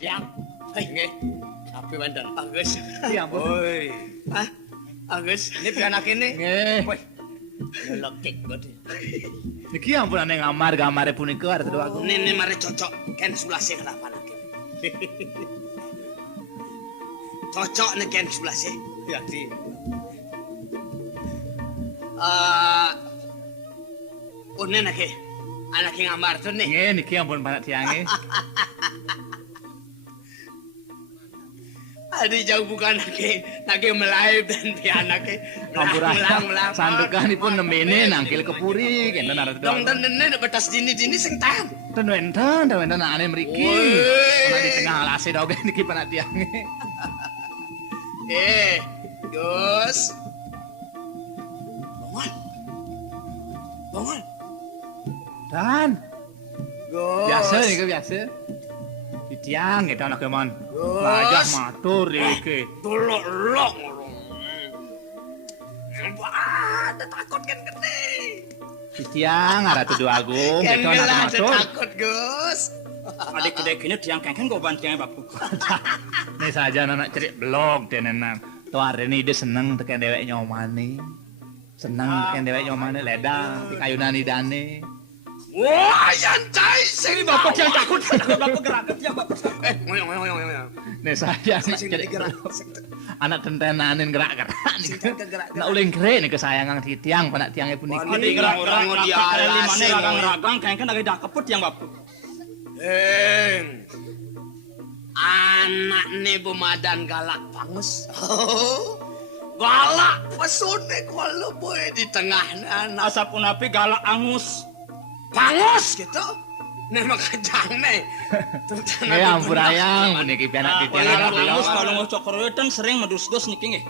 Yang. Hei, nggih. Sapi wonten. Agus. Ya ampun. Oi. Hah? Agus, ini pianak ini. Nggih. Woi. Lekik kok. Niki ampun ane gamare punika arep aku. Ini mari cocok ken sulase kenapa nak. Cocok nih ken sulase. Ya di. Une nake. Anak ngambar tuh nih. Nggih niki ampun panak tiange. Adi jauh bukan nake melayu dan pianake. Ampurayang sandukanipun nemene nangkil kepuri kenten arep Dong tendene betas dini-dini sing tahan. ten wenten ane mriki. Ana di tengah alase dog niki panak tiange. Gus. Bongol. Bongol. Dan Gus. biasa niki biasa. Tiang kita anak keman. Gus. Lajah matur iki. Tulok-lok. Wah, takut kan gede. Tiang arep tuduh agung Kan kita anak gelah matur. takut, Gus. Adik gede gini tiang kengken kok bantingnya bapu. Nih saja anak cerik blog tenenan. Tuh hari ini dia seneng tekan dewek nyomani. Seneng tekan dewek nyomani ledang di kayunan idane. Wah, yang cai sing Bapak tiang takut bapak gerak tiang bapak. ngoyong. Nih saya anak Sing cerik gerak. anak tentenanin gerak-gerak Sing nih. gerak. Nak uling kere nih kesayangan di tiang panak tiangnya pun Adik niki. gerak-gerak Orang dia dia alasin, limane ragang-ragang kengken lagi dak keput tiang bapu. Anak nih bumadan galak pangus. Galak pesone kalau boy di tengah anak Asapun api galak angus. pangus gitu. Nih makajang nih. Ya ampun ayang niki pianak di tiang Galak arep angus blog. kalau ngocok keruetan sering medus-dus niki nggih.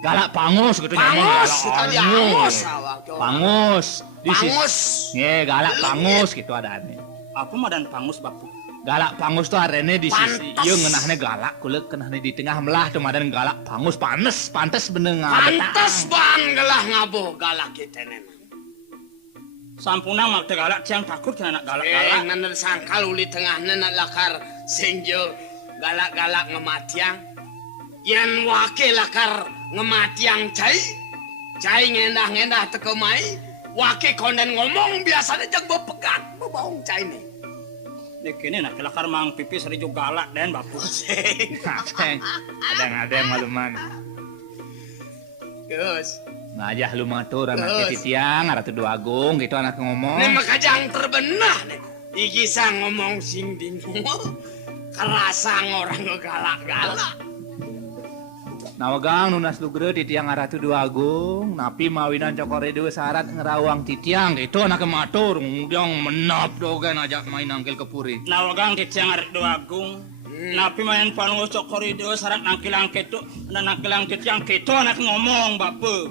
Galak pangus gitu nyomong Pangus, galak tadi angus awak. Pangus. Di sis- Pangus. Nggih, galak pangus gitu adane. Apa madan pangus bapu? Galak pangus tuh arene di sisi Pantes. ieu ngeunahne galak kulit kenahne di tengah melah tuh madan galak pangus pantes bener ngabetang. Pantes bang gelah ngabuh galak kita nih. Sampuna mak galak tiang takut kena nak galak-galak. Naner sangkal uli tengah nak lakar senjo galak-galak ngematiang. Yan wakil lakar ngematiang cai ngendah teko mai. Wakil konden ngomong biasanya jag bepegat bebaung cai nih. Niki nih nak kelakar mang pipis rijo galak den bapu. Sing. Ceng. Ada maluman. Gus. Ngajah lu matur anak ti tiang arep tuduh agung gitu anak ngomong. Nih makajang terbenah nih. Iki sang ngomong sing bingung. Kerasa orang ngegalak-galak. Nawagang nunas lugre ti tiang arep tuduh agung, napi mawinan cokore dewe syarat ngerawang ti tiang gitu anak matur ngundang menap dogan ajak main angkel kepuri. Nawagang di tiang arek do agung. Napi main palung ngocok koridor syarat nangkilang ketu dan nangkilang tiang ketu anak ngomong bapu.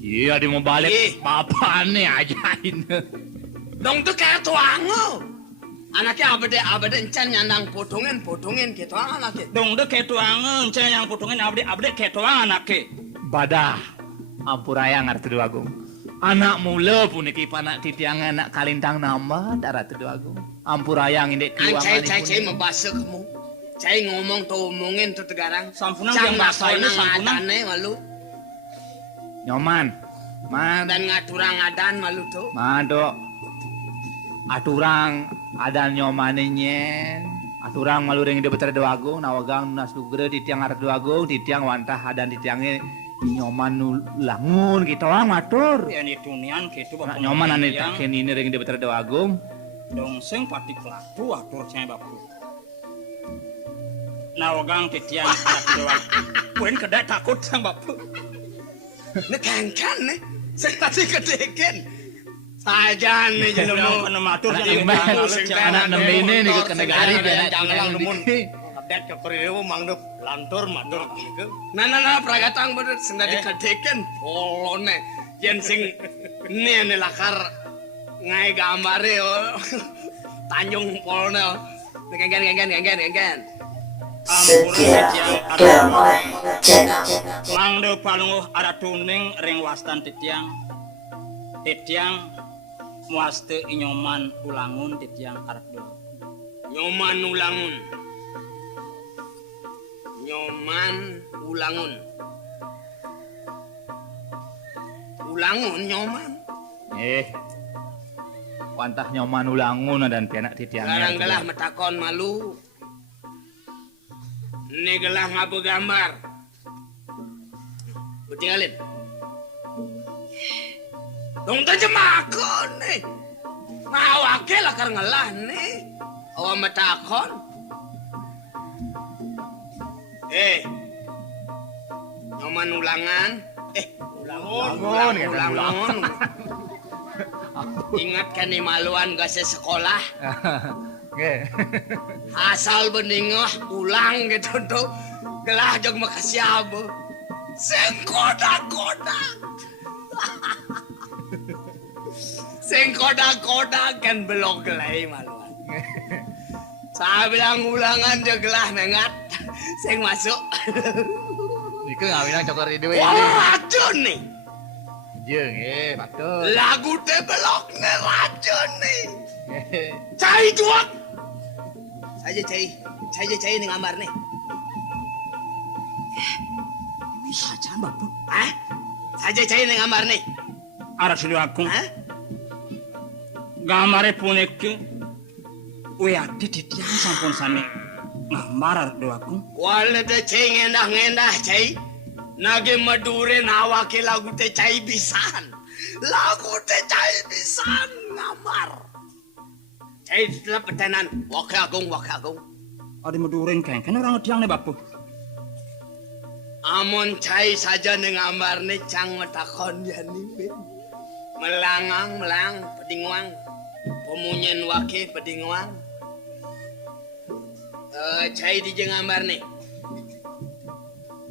Iya di mau balik Ih. papane ajain. Dong tuh kayak tuango. Anaknya abade encan nyandang potongin gitu anaknya. Dong dek ketuangan, ceng yang putungin abdi ketuangan anake. Badah ampuraya ngarep tuduh agung. Anak mula puniki panak ti tiang anak kalintang nama darat tuduh agung. Ampuraya ngindek Ang kiwangan cai membasa kamu. Cai ngomong tuh omongin tuh tegarang. Sampunang Cang yang bahasa ini, basoy sampunang. ngadane malu Nyoman. Man. dan ngaturang adan malu tuh. Mado. Aturang ada nyomane nyen. Aturang maluring di beter doagung nawagang nas lugre di tiang arep doagung di tiang wantah adan di tiange nyoman nu langun gitu matur. Ya ini tunian gitu Nah, bapu. nyoman ane yang taken ini ring di beter doagung. dong sing pati kelatu atur ceng bapu. Nawagang di tiang arek doang. Kuen kedai takut ceng bapu. Nih kan nih. Saya tadi kedeken. Saja nih jadi Yang mau. kena matur Anak jadi imah, bapu, sing ceng. anak nembe ini nih ke negari Jangan jangan lang nemun. niki. Update ke periode mangdup lantur matur gitu. Nah pragatang bener senda dikedeken. Polone yen sing nih lakar ngai gambare Tanjung Polone. Gengen. Setia damai tenang. Mangdo palunguh ada tuning ring wastan titiang. Titiang muaste inyoman ulangun titiang arep do. Nyoman ulangun. Nyoman ulangun. Ulangun nyoman. Wantah nyoman ulangun dan pianak titiangnya. Garang gelah metakon malu. Ini gelah ngabu gambar. Betinggalin. Dong terjemahkan nih. Ngawake lah kar ngelah nih. Awa metakon. Nyoman ulangan. Ulangun. Ingat kan ni maluan gak sekolah. Asal beningah ulang gitu tuh. Gelah jog makasih abu. Sing kodak kan belok gelai maluan. Saya bilang ulangan dia gelah nengat. Sing masuk. Iku ngawilang cokor itu ini. Wah, racun nih. Jeung, betul. Lagu teh belok nih racun nih. Cai juak. Saja cai nih gambar nih. Bisa can bapak. Saja cai nih gambar nih. Arah sudah aku. Gambarnya puniki. Di titiang sampun sami. Gambar arah aku. Wala teh cai ngendah cai. Nage madure nawake lagu teh cai bisan. Lagu teh cai bisan ngamar. Cai telah petenan. Wake agung. Ada madurin kan orang ngetiang nih bapu. Amon cai saja nih ngambar nih cang metakon ya nih. Melang pedingwang. Pemunyen wake pedingwang. Cai di gambar nih.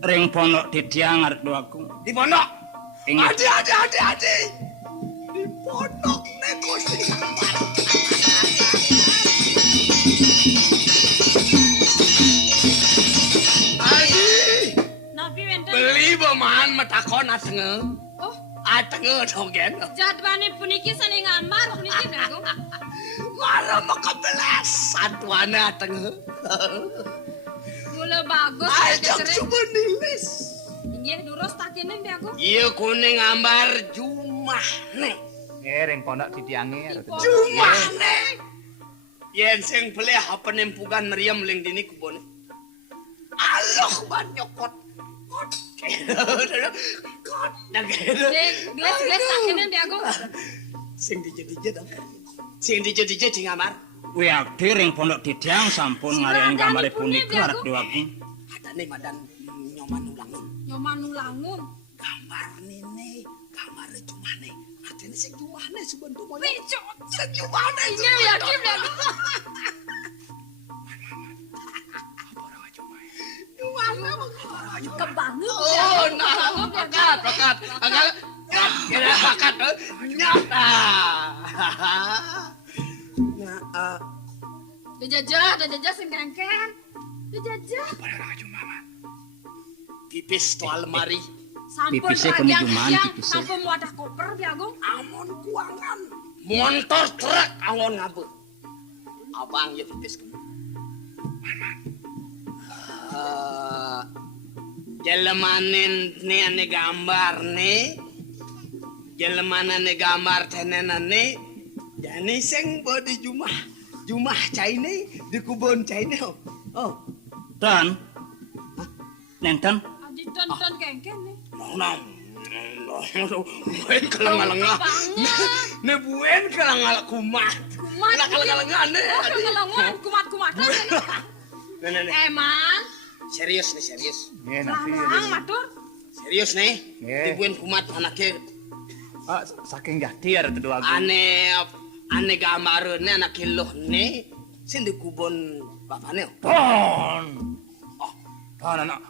Ring pondok titiang arep aku. Di pondok. Ingat. Adi. Di pondok nih kusti gambar. Adi. Napi wenten. Beli bemahan metakon atenge. Oh, Atenge togen. jadwane puniki sane ngamar puniki dago. Marah makabelas satuane atenge. Mula bagus Ajak keren. coba nilis. Inggih durus tak kene mbe aku. Iya kuning gambar jumah nih. Ring pondok titiange. Jumah nih. Yen sing pelih penempugan meriam ling dini kubone. Aloh ban nyokot. Kot. Gelas tak kene mbe aku. Sing dijed-dijed apa? Sing dijed-dijed di gambar. Di ring pondok titiang sampun ngarian gambar puniki arep aku. Adane madan nyoman ulangun. Nyoman ulangun. Gambar nene, gambar jumane. Adane sing jumane sebentuk moyo. Picot. Sing jumane. Iya yakin mbe aku. Kebanget. Oh, nah, bakat. Kira bakat nyata. Nah, Dejajah sing kengken. Dejajah. pipis to almari. Sampun Pipisnya rajang kena cuman, tiang, pipisnya. sampun wadah koper Bi Agung. Amon kuangan. Montor truk angon ngabut. Abang ya pipis kena. Jelemanin nih ane gambar nih. Jelemanan nih gambar tenenan nih. Jani sing bodi jumah cai nih di kubon cai nih. Oh. Dan nenten Adi tonton kengken nih. Nong. Buen kalang-alangan. Ne buen kalang-alang kumat. Kumat. Nak kalang-alangan nih. Oh, kalang-alangan, kumat-kumatan. Nih. Emang, Serius nih, serius. larang matur. Serius nih. Nggih. Di buen kumat anaknya. Saking jati ada kedua aku. Ane gambareunnya anak kiluh nih. Sing di kubon bapaknya. Ton.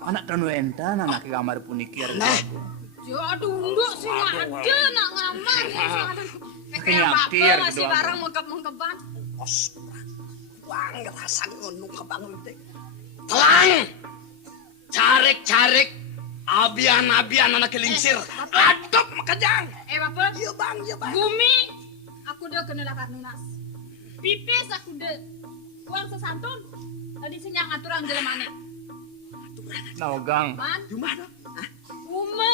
Anak tanu entan anak gambar puniki ada kedua aku. Jo aduh nduk sing ada nak ngamar. Saking Kayak yakti bapak ya masih kedua. barang mengkep-mengkepan. Kos. Wang ngerasa ngono kebangun teh. Telang. Carik-carik. Abian-abian anak kelingsir. Adop makajang. Bapak, Iya bang. bumi aku udah kena lakar nunas. Pipis aku udah uang sesantun. Tadi sing yang aturang jelemane. Aduh Naogang Man, Dumah. uma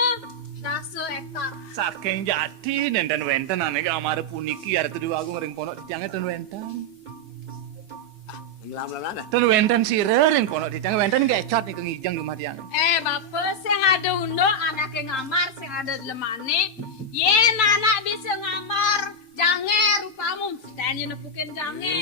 rasa eta. saking jadi nenten wenten ane kamar puniki arep Dewagung ring pondok ditiange ten wenten. Lam-lam. Ten wenten sire ring pondok ditiange wenten kecot nih ngijang di rumah tiang. Bapak, sing ada undo anaknya ngamar, sing ada lemane. Yen anak bisa ngamar, jange rupamu, sitanya nepukin jange.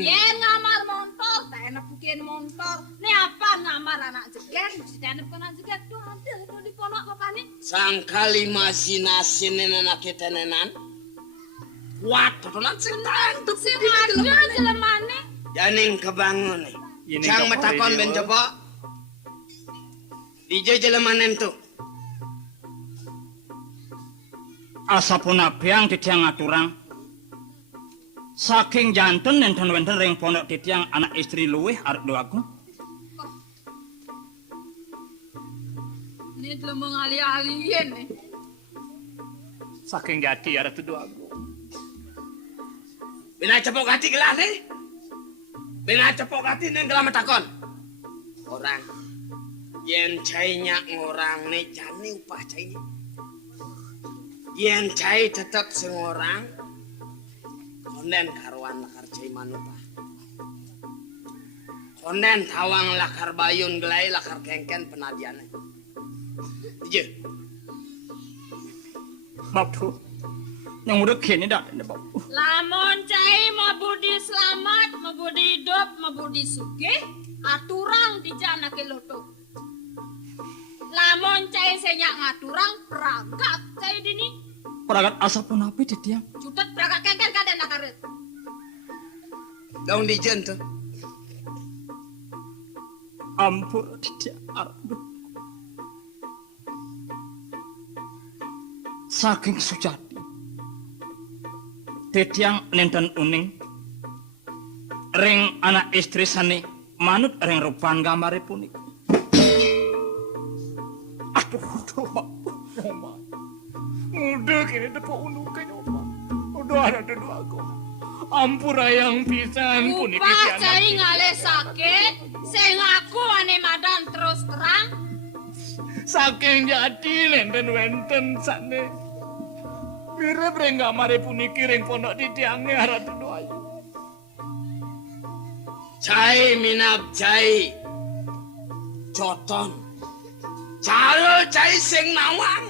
Yen ngamar motor, saya nepukin motor. Nih apa ngamar anak jeget, sitanya nepukin anak jeget. Tuh ada tuh di pondok apa nih? Sangkali masih nasinin anak kita nenan. Kuat, totonan sintan. Sing ada jelemane. Janing kebangun nih. Ini Cang kapal metakon ini, ben Wak. coba. Ijo jelemanen tuh. Asapun abiang titiang aturang. Saking janten nenten wenten ring pondok titiang anak istri luwih arep Dewagung. Ini belum mengali-alien nih. Saking jadi arep Dewagung. Bina cepok hati gelah nih. Bina cepok hati nih gelah metakon. Orang. Yen cainya ngorang nih jani upah cainya. Yen cai tetap sengorang. Konden karuan lakar cai manupah. Konden tawang lakar bayun gelai lakar kengken penadiannya. Iya. Baptu. Yang udah kini dah bap. Lamun cai mau budi selamat, mau budi hidup, mau budi sugih, aturang di jana keloto. Lamun cai senyak ngaturang peragak cai dini. Peragat asapun api titiang. Jutet peragak kengken kaden nakaret. Daun dijen tuh. Ampun titiang arep. Saking sujati. Titiang nenten uning. Ring anak istri sani manut ring rupan gambare punik. Aduh, Oma. Udah kini depo unuke Oma. Udah ada Dewagung. Ampura yang pisan puniki Upah cai ngale sakit, sing aku ane madan terus terang. Saking jadi nenten wenten sane. Mirip ring kamare puniki ring pondok ditiange arep Dewagung. Cai minap cai. Coton. Calo cai sing nawang.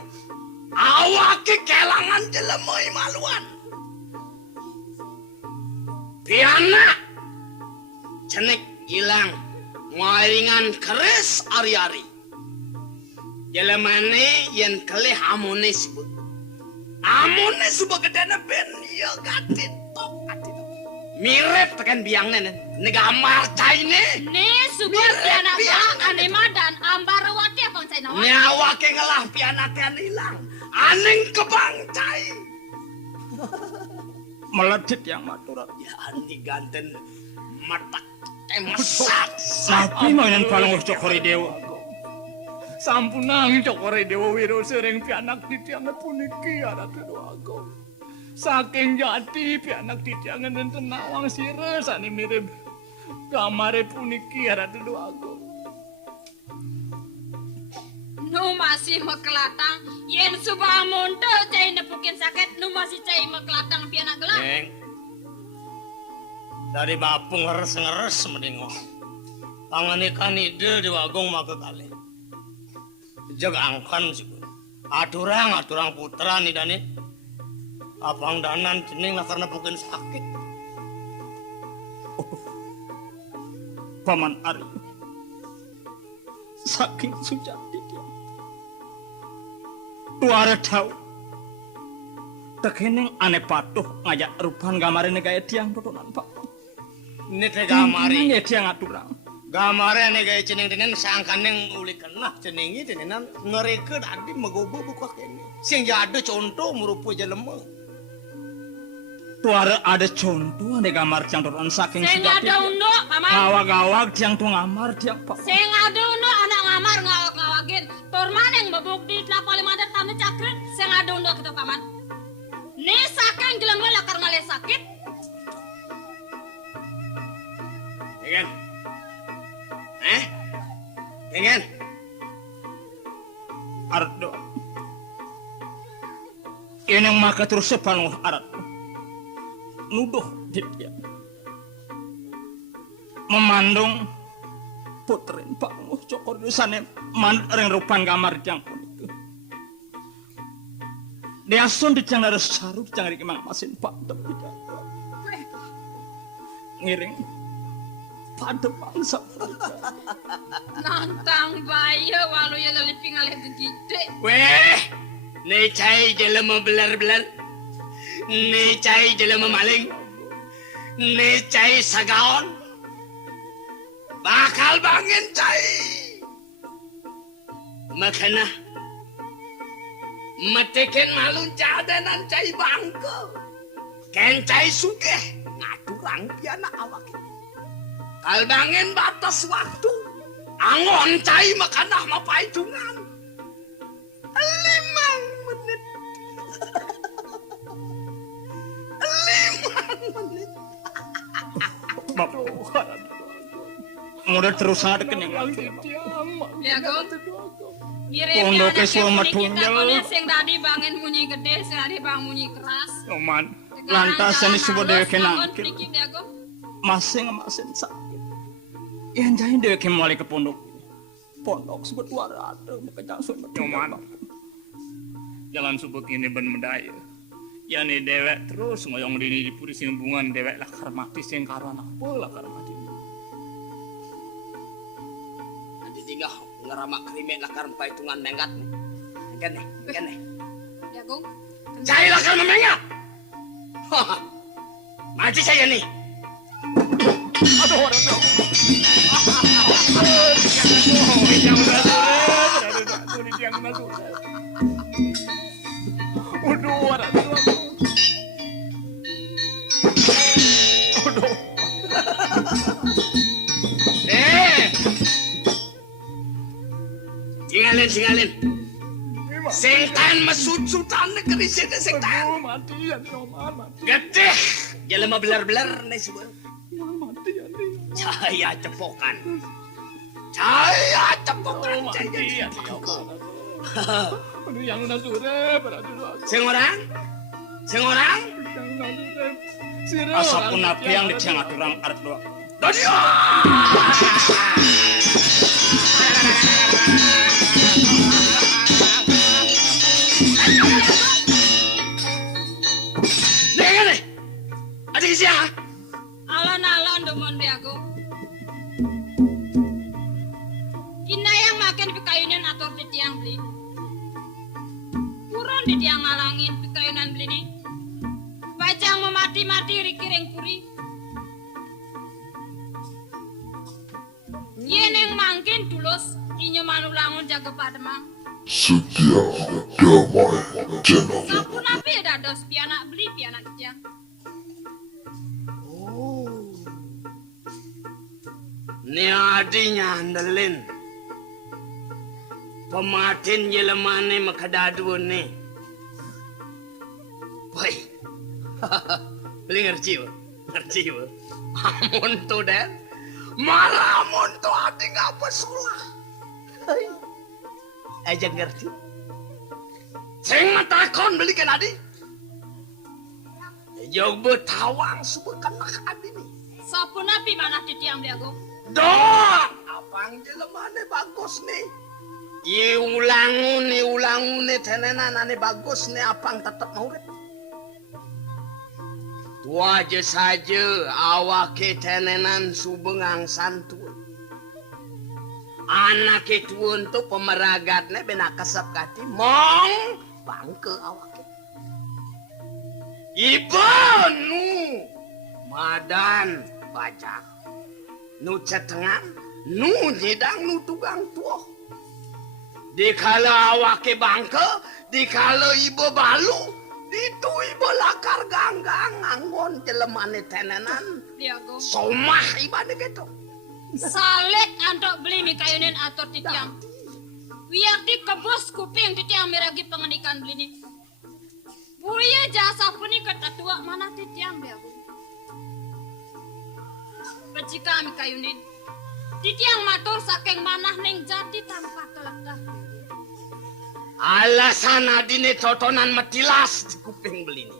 Awake kelangan jelemoi maluan. Piana. Cenik hilang. Ngoringan keris ari-ari. Jelemane yen kelih amune sebut. Amune sebut gedene ben ya gatit tok gatit. Mirip tekan biang nenen. Negamar cai ne. Nih subur piana bang ane madan ambar wati apa cai nawa. Nyawa ke ngelah pianatian hilang. Aning kebang cai. meledit yang maturat. Ya andi ganten mata masak. Sapi mainan paling us cokori dewa. Sampunang cokore dewa wiro sering pianak ditiangan puniki ada Dewagung. Saking jati pianak ditiangan dan tenawang sire sani mirip kamare puniki ada Dewagung. Nu masih mekelatang, yen subah muntah cai nepukin sakit, nu masih cai mekelatang pianak gelap. Neng. Dari bapung ngeres-ngeres mendingo. Panganikan ide Dewagung maka kali. Jag angkan sih. Aturang putra nih dani. Abang danan cening lah karena bukan sakit. Paman Ari. Saking sujati dia. Tuara tahu. Tekening ane patuh ngajak rupan gamarin gaya tiang tutunan pak. Ini teh gamari. Ini tiang aturang. Gamare ane gaya cening denen sangkan neng uli kenah ceningi denenan ngereke adi megobo buka kene. Sing jadu contoh merupu jelema. Tuara ada contoh ane gamar tiang tutunan saking Sing sujati. ada undo, paman. Ngawag-ngawag tiang tuh ngamar tiang pak. Sing ada undo anak ngamar ngawag-ngawagin. Turman yang bebukti 85 tahun cakrit, sing ada undo kita paman. Nih sakang jelema lakar ngale sakit. Ya kan? Ingin. Ardo. Ini yang maka terus sepanuh arat. Nuduh dia. Memandung putrin panuh cokor dusane mandring rupan kamar jang punika. Dia son dicang harus saruk jangan dikemang masin pak tapi ngiring pada bangsa. Nantang bayi walau ya lebih pingalih gegede. Weh, nih cai jelema belar-belar, nih cai jelema maling, nih cai sagaon, bakal bangin cai. Makanya, meteken malun jadanan cai bangke, ken cai sugeh ngaturang piana awak. Kal bangin batas waktu, angon cai makanah mapaitungan. 5 menit. 5 menit. Mudah terus ada kening. Ya Gong. Pondok semua tunjal. Sing tadi bangin bunyi gede, sing tadi bang bunyi keras. Oman. Lantasan disebut dewe kenang. Ya Gong. Masing-masing sakit. Yang jahin dewe kembali ke pondok. Pondok sebut warada makanya sun Nyoman. Jalan subek ini ben medaya. Ya nih dewek terus ngoyong dini di puri hubungan dewek lakar mati sing karo anak apa lakar mati. Nanti tinggal ngeramak krimek lakar paitungan menggat nih. Ikan nih. Ya Gong. Cai lakar memengat. Mati saya nih. Aduh, waduh. Tinggalin. Sengtan mesut-sutan negeri sini sengtan. Mati ya, Nyoman. Gede. Jelema belar-belar nih sebuah. Mati ya, Cahaya cepokan. Cahaya cepokan. mati ya, Nyoman. Aduh, yang udah sore, beradu. Sing orang? Yang udah sore. asap unapi yang dicang aturang arat doa. Dadio! Nih. Ada isi ya? Alon-alon demon di aku. Kina yang makan pikayunan atau di tiang beli. Kurang di tiang ngalangin pikayunan beli nih. Bajang memati-mati rikiring puri. Yeneng mangkin tulus inyo manulangun jaga pademang. Setia Damai Channel. Sampun api dados pianak beli pianak tiang. Ini adinya andelin. Pematin jelemane makadadu nih. Woi. Beli ngerti ba? Amun tuh deh. Malah amun tuh adi ngapa sulah. Aja ngerti. Sing matakon beli kan adi. Jog betawang subekan nak adi nih. Sampun api mana di tiang beli aku. Dong, apang jelemane bagus nih. Iulangun nih tenenan ane bagus nih apang tetap mau deh. Tua aja saja awake tenenan subengang santun. Anak itu untuk pemeragatnya benak kesep kati mong bangke awake. Ibu nu madan bajak. Nu cetengan, nu nyidang, nu tugang tuh. Dikala awake bangke, dikala ibu balu, itu ibu lakar ganggang nganggon jelemane tenenan. Dia go. Somah ibane gitu. Salek antok beli mikayunin atur di tiang. Wiyak di kebos kuping di tiang miragi pengenikan beli ni. Buya jasa puni ketatua mana di tiang dia go. Pecika mikayunin. Titiang matur saking manah ning jati tanpa kelegah. Alasan adine totonan metilas di kuping belini.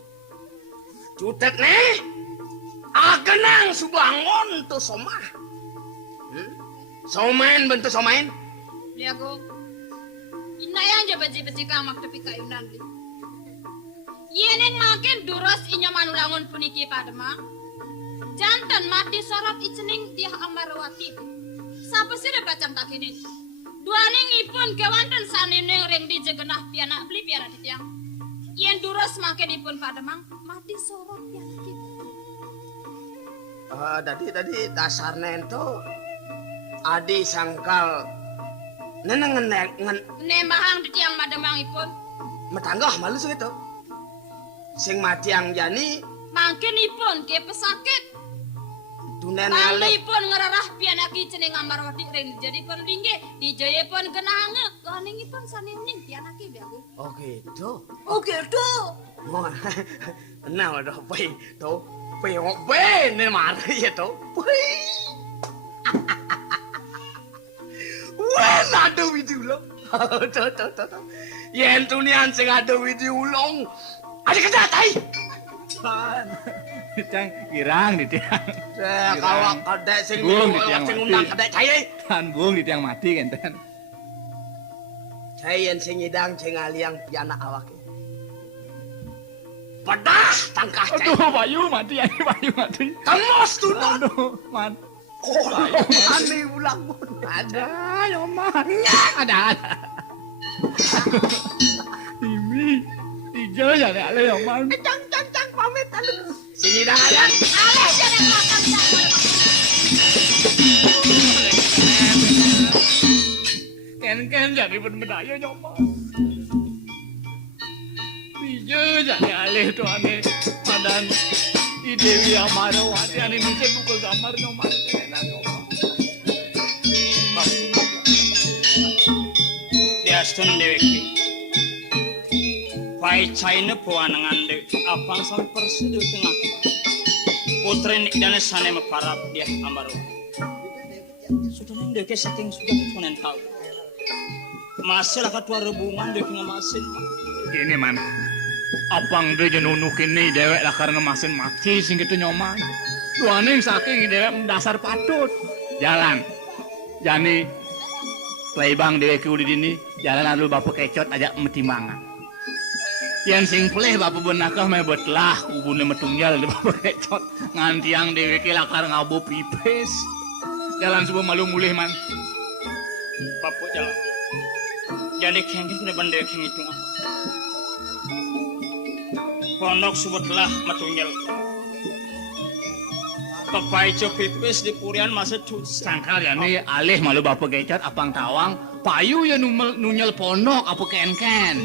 Cutet nih, agenang subangon tu somah. Somain bentuk somain. Liago. Inayang ja beji-beji kamak tepi kayunan di. Yeneng makin duros inya manulangon puniki padema. Jantan mati sorot icening dia Amarwati. Sapa sih bacang kakini? Duaning ipun kewanten sanene ring di jegenah pianak beli pianak titiang. Yen duros makin ipun pademang mati sorot pianak kita. Tadi dasarnya itu adi sangkal neneng Nemahang titiang mademang ipun. Metanggah malu segitu. Sing mati yang jani Makin ipun ke pesakit. Dunen Lalu alih. ipun ngerarah pianaki ceneng Amarwati ring jadi pun tinggi di jaya pun genange ganing ipun sanening pianaki biagu. Oh gitu. Oh gitu. Oh, nah udah pai tuh pai obe ne mari ya tuh. Wah, ada video lo. Tuh. Yen tunian sing ada video ulong. Ada kejatai. Cang girang di tiang. Kalau kadek sing Bung, di tiang undang mati. kadek cai. Tan bung di tiang mati kenten. Cai yen sing ngidang sing aliang pianak awake. Pedah tangkah cai. Aduh, Bayu mati ya, Bayu mati. Temos tuh. Aduh, man. Oh, aneh ulang pun ada. Ayo, man. Ada. Ini, hijau ya, ale ya, man. Cang pamit anu. Sini dah ada. Ale jangan makan Ken jadi berbedaya nyoba. Hijau jadi ale tuh aneh. Padan di Dewi Amarwati aneh bisa pukul gambar nyoba. Diastun deweki. Pai China puanangan de apang sam persedu tengah. Putri dan sana meparap dia Amarwati. Sudah deweki saking sudah punan tahu. Masih lah ketua rebungan deweki ngamasin. Gini man, apang dia jenunuk ini dewek lah karena masin mati sing gitu nyoman. Tuaning saking dewek dasar patut. Jalan, jani playbang dewek udah dini jalan adu bapak kecot aja metimbangan. Yang sing pleh bapak benakah mebet lah kubune metunggal di bapak kecot nganti yang dewek lakar ngabo pipes. Jalan sebuah malu mulih man. Papu jalan. Jadi kengki sudah bandel keng itu. Pondok sebutlah matunyel. Papai pipis di purian masa tuh Sangkal ya nih alih malu bapak kecot apang tawang payu ya nunyel pondok apa ken.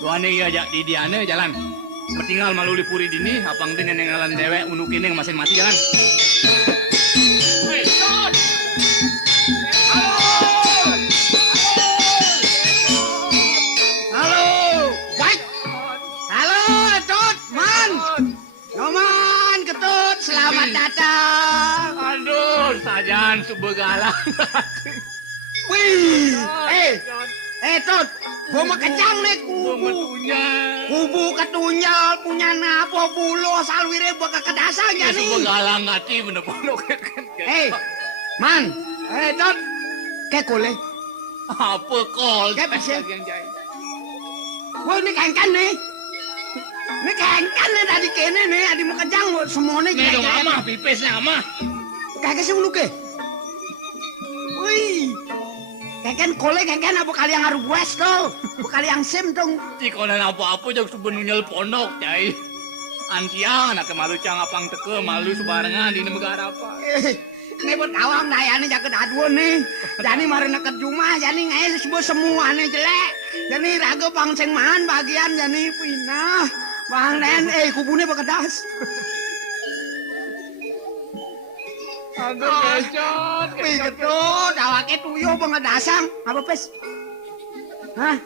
Tuane ya di diane jalan. Setinggal malu lipuri dini apang teh nengalan dewek unukin yang masih mati jalan. Selamat datang. Aduh, sajan subegalang. Wih, Tot, gua mau kecang nih kubu ketunya punya napo bulo salwire buat kedasan ya nih. Subegalang ngati bener pondok kan. Man, Tot, kayak kule. Apa kol? Kayak pasir. Gua ini kan nih. Ini kengkan nih tadi kene nih, adi mau kejang semuanya Nih dong amah, pipisnya amah. Kagak sih uluke. Wih, kengkan kole kengkan apa kali yang harus west tuh, apa kali yang sim dong. Cikonan apa-apa jauh sebenunyel pondok, cai. Antiang, anak malu cang apang teke, malu sebarengan di negara apa. Ini buat awam dayane jaket aduan nih. Jadi mari neket rumah, jadi ngail sebuah semua nih jelek. Jadi raga pangseng mahan bagian jadi pinah. Bang Nen, kubune bekedas. Aduh, kecot. Wih, ketut, awake tuyul pengadasang. Apa pes? Hah?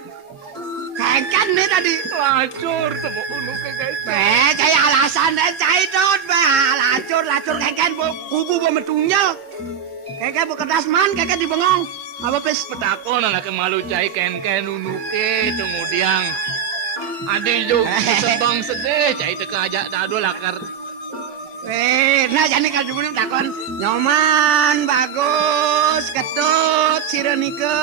Kengkan nih tadi. Lacur, temu unuk ke guys. Caya alasan dan cai tot, lacur kengkan kubu metunyal. Keke bekerdas man, keke dibengong. Apa pes? Petakon anak malu cai ken-ken unuke kemudian ade jo sebang sedih cai teka aja dado lakar. Nah jane kadung takon nyoman bagus ketut sireunike.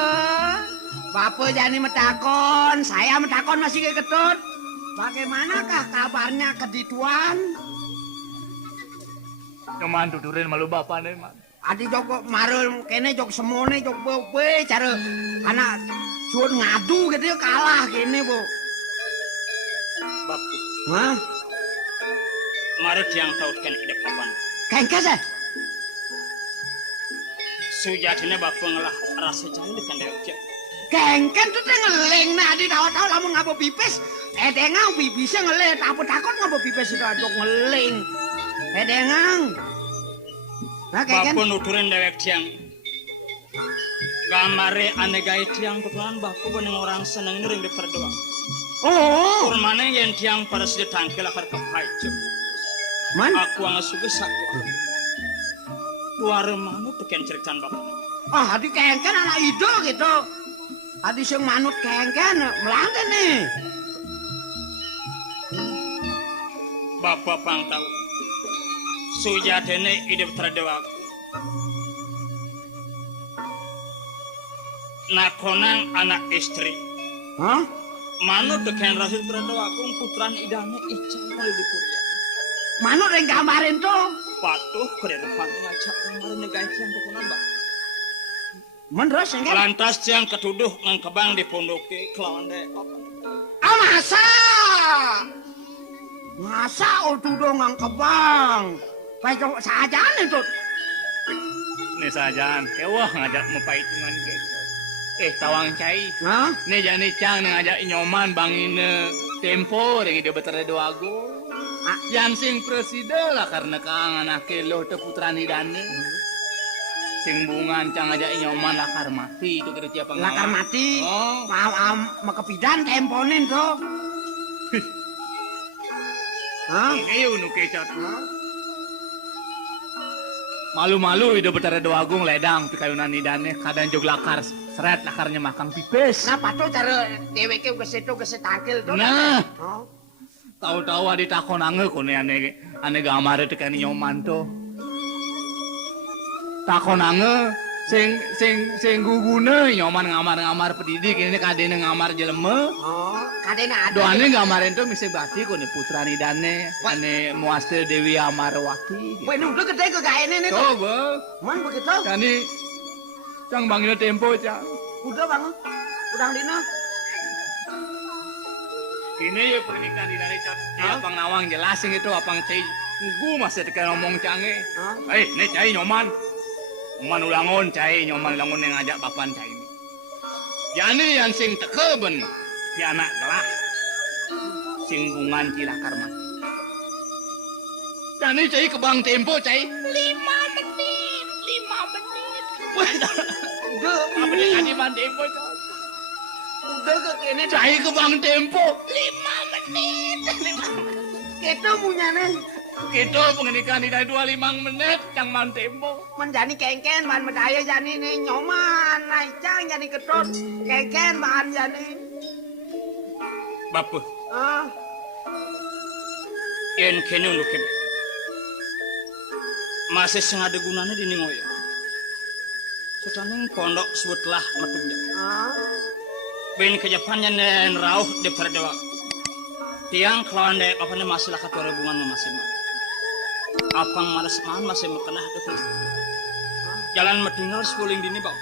Bapak jani metakon, saya metakon masih ketut. Bagaimanakah kabarnya kedituan? Nyoman tuturin malu bapane man. Adi jok marul kene jok semone jok bepe cara anak suun ngadu gitu ya kalah kene bu. Bapu, Hah? mari tiang tahu kan ide kapan. Kengkes ya? Sujatine bapu ngelah rasa cahaya kan dewek. Kengken tuh teh ngeling nah adi tahu-tahu lamun ngabo pipis. Edengang bibisnya ngeling, apa takut ngabo pipis itu jok ngeling. Edengang. Nah kengken. Bapu nuturin dewek tiang. Gamare ane gaya tiang kebetulan bapu bening orang seneng nering di perdoa. Oh. Kurmane yang tiang pada sudah tangkel akar kepacu. Man. Aku ang suga sakit. Dua remanu teken ceritaan bapak. Ah, adi kengken anak ido gitu. Adi sing manut kengken melanggan nih. Bapak pang tahu. Sujatene ide terdewa. Nakonang anak istri. Hah? Manut teken rasul terdewa kung putran idane icang kali di Korea. Manut yang gambarin tuh. Patuh kode depan ngajak kemarin negara yang kepunan bak. Menurut sengken. Lantas yang ketuduh ngkebang di pondoke kelawan dek. Ah masa? Masa utuh dong ngang kebang? Baik sajaan itu. Nih sajaan, kewah ngajak mempaitungan gitu. Tawang cai. Hah? Nih jani cang ngajak nyoman bangin tempo yang ide betere doago. Yang sing presiden lah karena kang anak lo te putrani dane. Sing bungan cang ngajak nyoman lakar mati itu kira siapa ngawang. Lakar mati. Oh. Makepidan temponin tuh. Hah? Ini unu kecat. Malu-malu ide betere doagung ledang pikayunan idane kadang jog lakar seret lakarnya makang pipes. Nah patuh cara deweke ke situ ke setangkil tuh. Nah. Oh. Tahu-tahu adi takon ange kone ane gamare tekan nyoman to. Takon ange sing gugune nyoman ngamar-ngamar pendidik ini kadene ngamar jelema. Oh, kadena ada. Doane ngamarin to misi bati kone putrani dane ane Muastil Dewi Amarwati. Weh udah gede ke gaene nih tuh. Coba. Man begitu. Kani cang bangina tempo cang. Udah bang. Udah dina. Ini ya pernikahan di dari cat. Apang nawang jelasin itu apang cai. Gu masih tekan ngomong cange. Nih cai nyoman. Nyoman ulangon cai nyoman ulangon yang ngajak papan cai ini. Jani yang sing tekeben di anak telah. Sing bungan cilakar mati. Jani cai kebang tempo cai. 5 menit. Wah, apa dia kadiman tempo cai. Udah ke kene Cai kebang tempo 5 menit. Kita punya nih. Gitu pengenikan di dari 25 menit yang man tempo. Menjani kengken bahan medaya jani nih nyoman naicang jani ketut kengken bahan jani. Bapu, Ah, yang kene nukem. Masih sengaja gunanya di ningoyo. Sutaning pondok sebutlah matunja. ah. Ben kejapannya nen rauh di perdewa. Tiang kelawan dek apa nih masih lakat hubungan masih mah. Apang malas masih mekenah itu. Jalan metinggal sepuling dini bau.